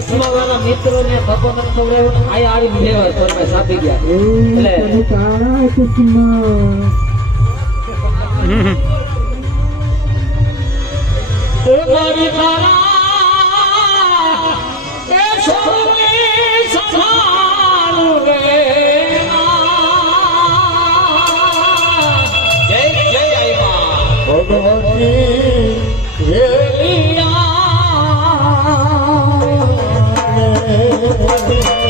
ચશ્માવાળા મિત્રોને ભગવાન ખવડાવ્યું ને આયા આવી લેવા મેં સાપી ગયા. એટલે કાળા ચશ્મા એ મારી રે ભગવતી ભગવતી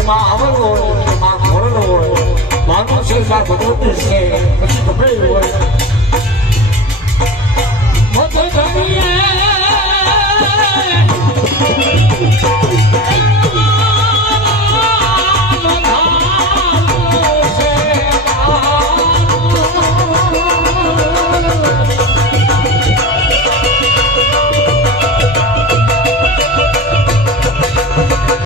કે માં અમલ હોય કે માં ખોરલ હોય માનું છે છે. પછી